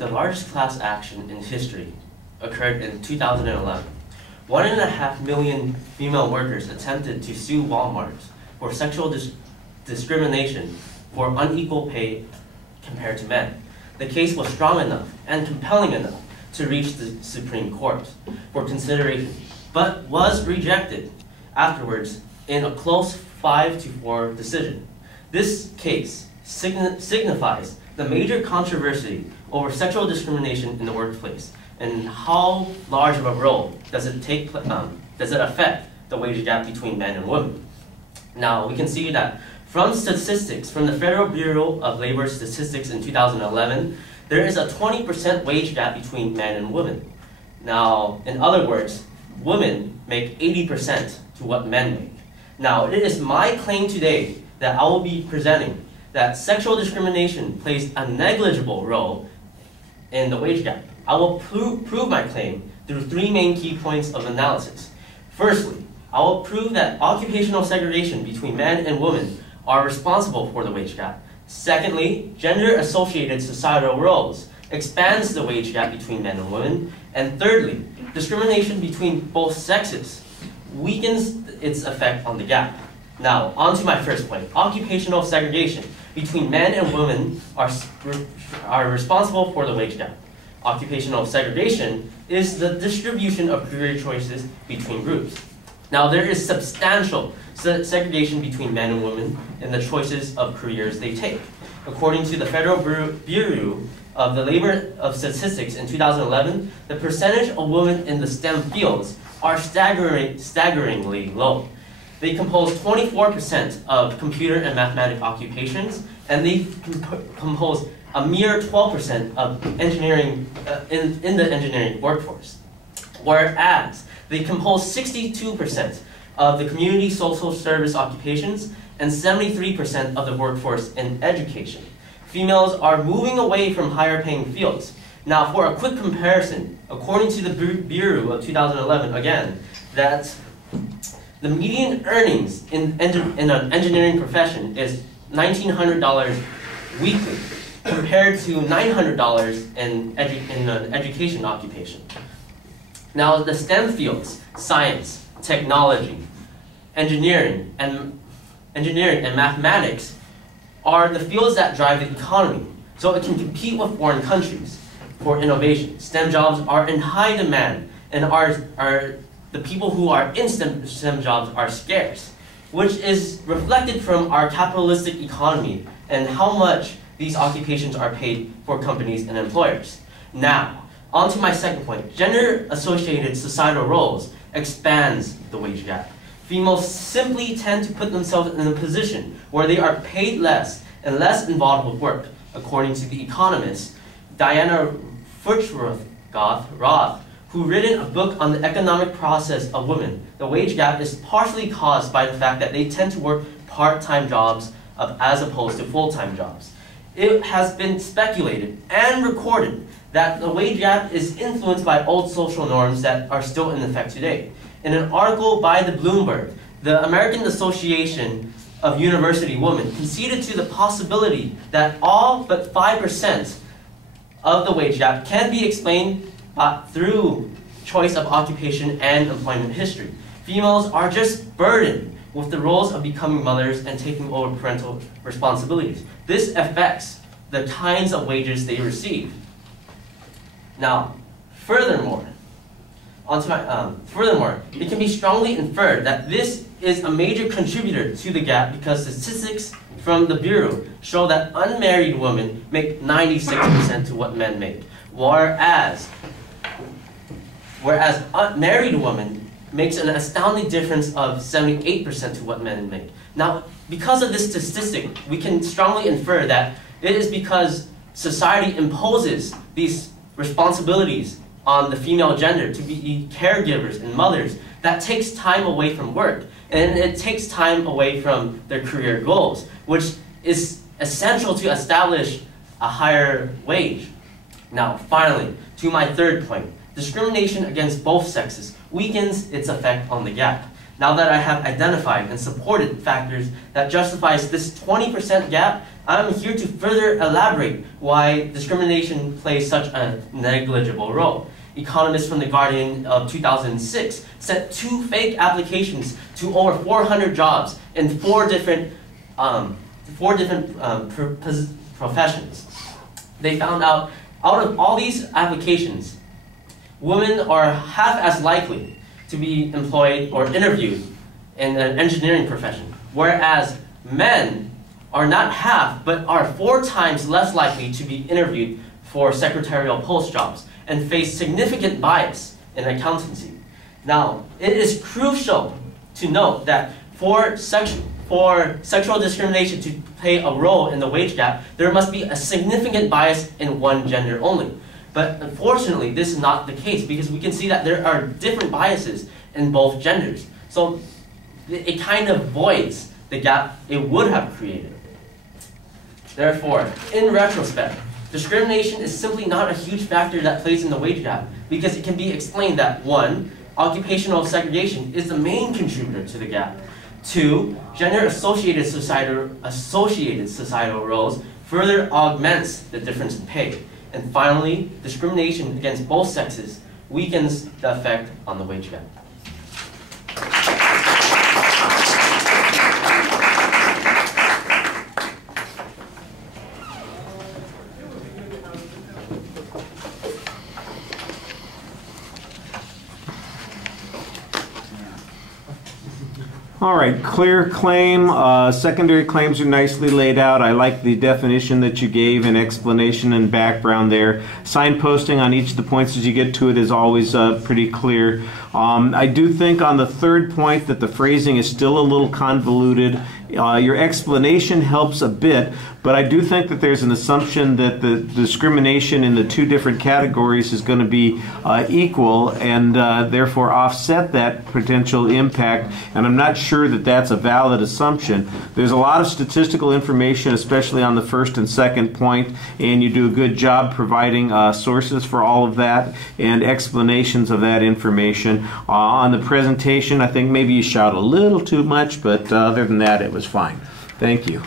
The largest class action in history occurred in 2011. 1.5 million female workers attempted to sue Walmart for sexual discrimination for unequal pay compared to men. The case was strong enough and compelling enough to reach the Supreme Court for consideration, but was rejected afterwards in a close 5-4 decision. This case signifies the major controversy over sexual discrimination in the workplace and how large of a role does it affect the wage gap between men and women. Now, we can see that from statistics from the Federal Bureau of Labor Statistics in 2011, there is a 20% wage gap between men and women. Now, in other words, women make 80% to what men make. Now, it is my claim today that I will be presenting that sexual discrimination plays a negligible role in the wage gap. I will prove my claim through 3 main key points of analysis. Firstly, I will prove that occupational segregation between men and women are responsible for the wage gap. Secondly, gender-associated societal roles expands the wage gap between men and women. And thirdly, discrimination between both sexes weakens its effect on the gap. Now, on to my first point. Occupational segregation between men and women are responsible for the wage gap. Occupational segregation is the distribution of career choices between groups. Now, there is substantial segregation between men and women in the choices of careers they take. According to the Federal Bureau of the Labor of Statistics in 2011, the percentage of women in the STEM fields are staggeringly low. They compose 24% of computer and mathematics occupations, and they compose a mere 12% of engineering in the engineering workforce. Whereas they compose 62% of the community social service occupations and 73% of the workforce in education. Females are moving away from higher paying fields. Now, for a quick comparison, according to the Bureau of 2011, again, that the median earnings in an engineering profession is $1,900 weekly, compared to $900 in an education occupation. Now, the STEM fields, science, technology, engineering, and mathematics are the fields that drive the economy, so it can compete with foreign countries for innovation. STEM jobs are in high demand, and the people who are in STEM jobs are scarce, which is reflected from our capitalistic economy and how much these occupations are paid for companies and employers. Now, on to my second point. Gender-associated societal roles expands the wage gap. Females simply tend to put themselves in a position where they are paid less and less involved with work. According to the economist Diana Roth, who written a book on the economic process of women, the wage gap is partially caused by the fact that they tend to work part-time jobs as opposed to full-time jobs. It has been speculated and recorded that the wage gap is influenced by old social norms that are still in effect today. In an article by the Bloomberg, the American Association of University Women conceded to the possibility that all but 5% of the wage gap can be explained through choice of occupation and employment history. Females are just burdened with the roles of becoming mothers and taking over parental responsibilities. This affects the kinds of wages they receive. Now, furthermore, it can be strongly inferred that this is a major contributor to the gap because statistics from the Bureau show that unmarried women make 96% to what men make, whereas married women makes an astounding difference of 78% to what men make. Now, because of this statistic, we can strongly infer that it is because society imposes these responsibilities on the female gender to be caregivers and mothers, that takes time away from work, and it takes time away from their career goals, which is essential to establish a higher wage. Now, finally, to my third point, discrimination against both sexes weakens its effect on the gap. Now that I have identified and supported factors that justifies this 20% gap, I'm here to further elaborate why discrimination plays such a negligible role. Economists from The Guardian of 2006 sent 2 fake applications to over 400 jobs in four different professions. They found out of all these applications, women are half as likely to be employed or interviewed in an engineering profession, whereas men are not half, but are 4 times less likely to be interviewed for secretarial post jobs and face significant bias in accountancy. Now, it is crucial to note that for sexual discrimination to play a role in the wage gap, there must be a significant bias in one gender only. But unfortunately, this is not the case, because we can see that there are different biases in both genders. So it kind of voids the gap it would have created. Therefore, in retrospect, discrimination is simply not a huge factor that plays in the wage gap, because it can be explained that 1, occupational segregation is the main contributor to the gap. 2, gender-associated societal roles further augments the difference in pay. And finally, discrimination against both sexes weakens the effect on the wage gap. All right, clear claim. Secondary claims are nicely laid out. I like the definition that you gave and explanation and background there. Signposting on each of the points as you get to it is always pretty clear. I do think on the third point that the phrasing is still a little convoluted. Your explanation helps a bit, but I do think that there's an assumption that the discrimination in the 2 different categories is going to be equal and therefore offset that potential impact, and I'm not sure that that's a valid assumption. There's a lot of statistical information, especially on the first and second point, and you do a good job providing sources for all of that and explanations of that information. On the presentation, I think maybe you shout a little too much, but other than that, it was fine. Thank you.